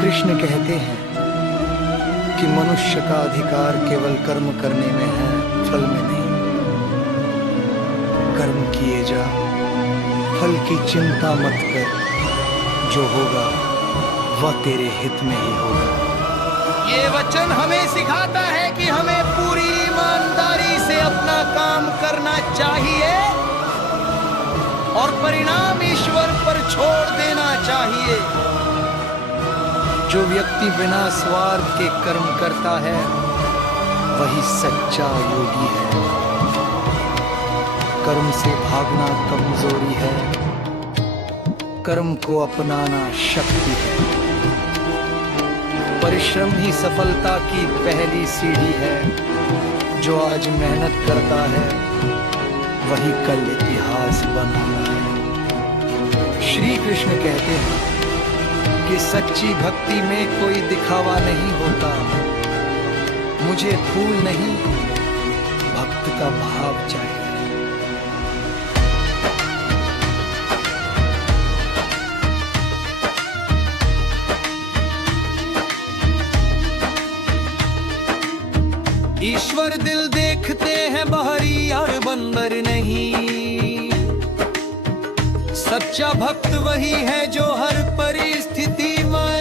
कृष्ण कहते हैं कि मनुष्य का अधिकार केवल कर्म करने में है, फल में नहीं। कर्म किए जा, फल की चिंता मत कर, जो होगा वह तेरे हित में ही होगा। ये वचन हमें सिखाता है कि हमें पूरी ईमानदारी से अपना काम करना चाहिए और परिणाम ईश्वर पर छोड़ देना चाहिए। जो व्यक्ति बिना स्वार्थ के कर्म करता है वही सच्चा योगी है। कर्म से भागना कमजोरी है, कर्म को अपनाना शक्ति है। परिश्रम ही सफलता की पहली सीढ़ी है। जो आज मेहनत करता है वही कल इतिहास बनाता है। श्री कृष्ण कहते हैं कि सच्ची भक्ति में कोई दिखावा नहीं होता। मुझे फूल नहीं, भक्त का भाव चाहिए। ईश्वर दिल देखते हैं, बाहरी और बंदर नहीं। सच्चा भक्त वही है जो हर परिस्थिति में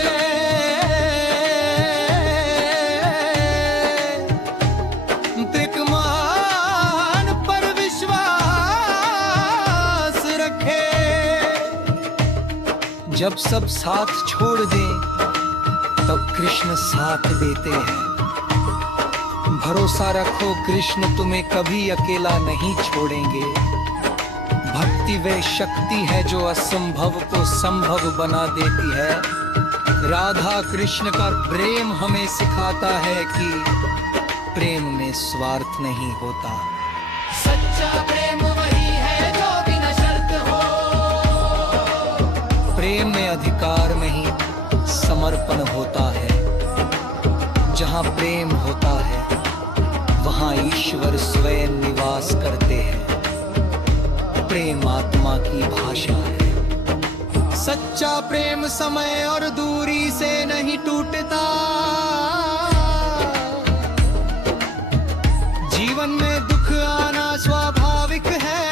त्रिकमान पर विश्वास रखे। जब सब साथ छोड़ दें तब कृष्ण साथ देते हैं। भरोसा रखो, कृष्ण तुम्हें कभी अकेला नहीं छोड़ेंगे। भक्ति वे शक्ति है जो असंभव को संभव बना देती है। राधा कृष्ण का प्रेम हमें सिखाता है कि प्रेम में स्वार्थ नहीं होता। सच्चा प्रेम वही है जो बिना शर्त हो। प्रेम में अधिकार नहीं, समर्पण होता है। जहाँ प्रेम होता है वहाँ ईश्वर स्वयं निवास करते हैं। प्रेम आत्मा की भाषा है। सच्चा प्रेम समय और दूरी से नहीं टूटता। जीवन में दुख आना स्वाभाविक है।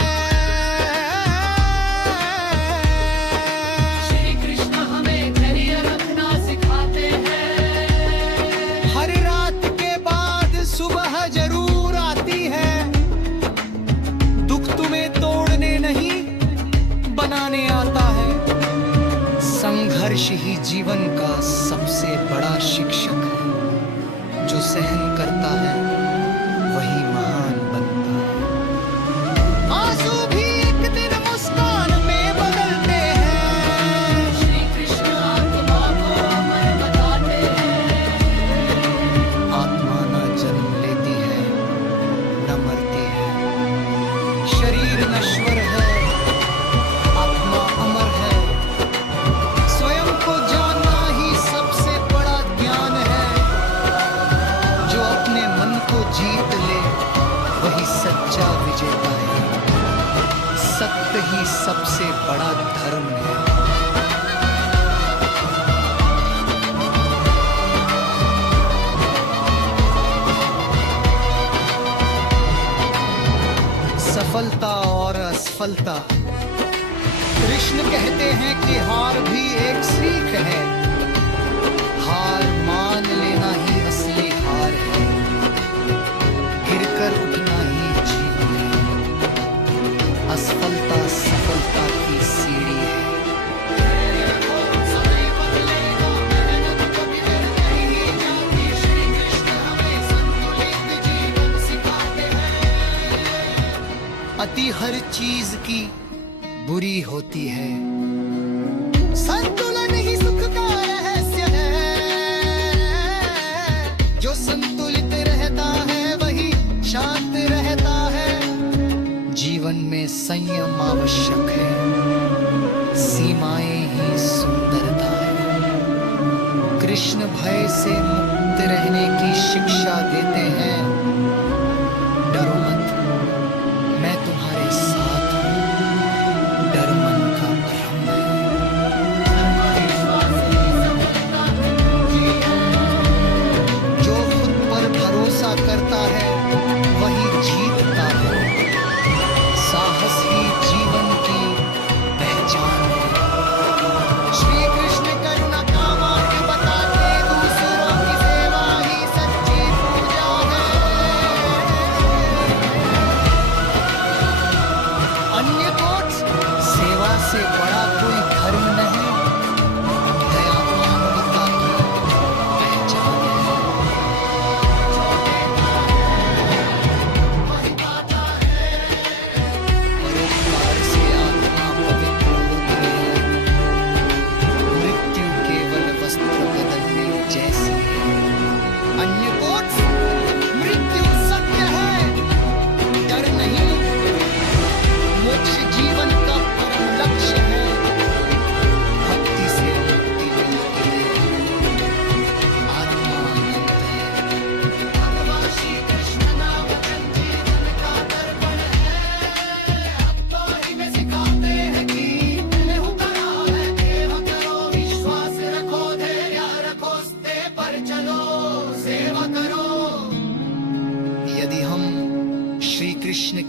श्री कृष्ण हमें धैर्य रखना सिखाते हैं। हर रात के बाद सुबह जरूर आती है। दुख तुम्हें तोड़ने नहीं बनाने आता है। संघर्ष ही जीवन का सबसे बड़ा शिक्षक है। जो सहन करता है वही महान बनता है। आंसू भी एक दिन मुस्कान में बदलते हैं। श्री कृष्ण आत्मा को अमर बताते हैं। आत्मा न जन्म लेती है न मरती है। शरीर नश्वर है, आत्मा अमर है। स्वयं को जानना ही सबसे बड़ा ज्ञान है। जो अपने मन को जीत ले वही सच्चा विजेता है। सत्य ही सबसे बड़ा धर्म है। सफलता और असफलता। कृष्ण कहते हैं कि हार भी एक सीख है। हार मान लेना ही असली हार है। गिरकर उठना ही जीवन है। असफलता सफलता की सीढ़ी है। समय बदलेगा, मेहनत कभी व्यर्थ नहीं जाती। श्री कृष्ण हमें संतुलित जीवन सिखाते हैं। अति हर चीज की बुरी होती है। संतुलन ही सुख का रहस्य है। जो संतुलित रहता है वही शांत रहता है। जीवन में संयम आवश्यक है। सीमाएं ही सुंदरता है। कृष्ण भय से मुक्त रहने की शिक्षा देते हैं। डरो मत, मैं तुम्हारे साथ हूँ। डर मन का भ्रम है। आत्मविश्वास ही सफलता की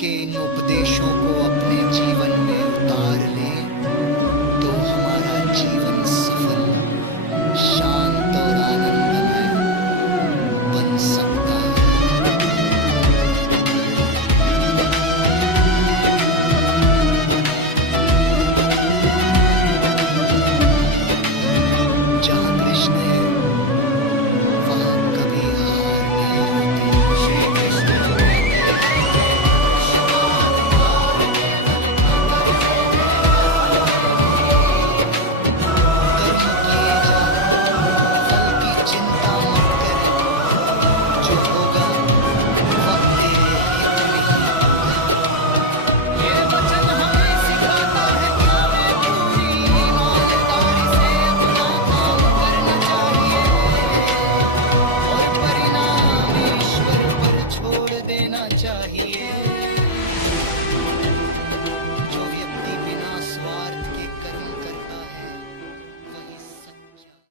के इन उपदेश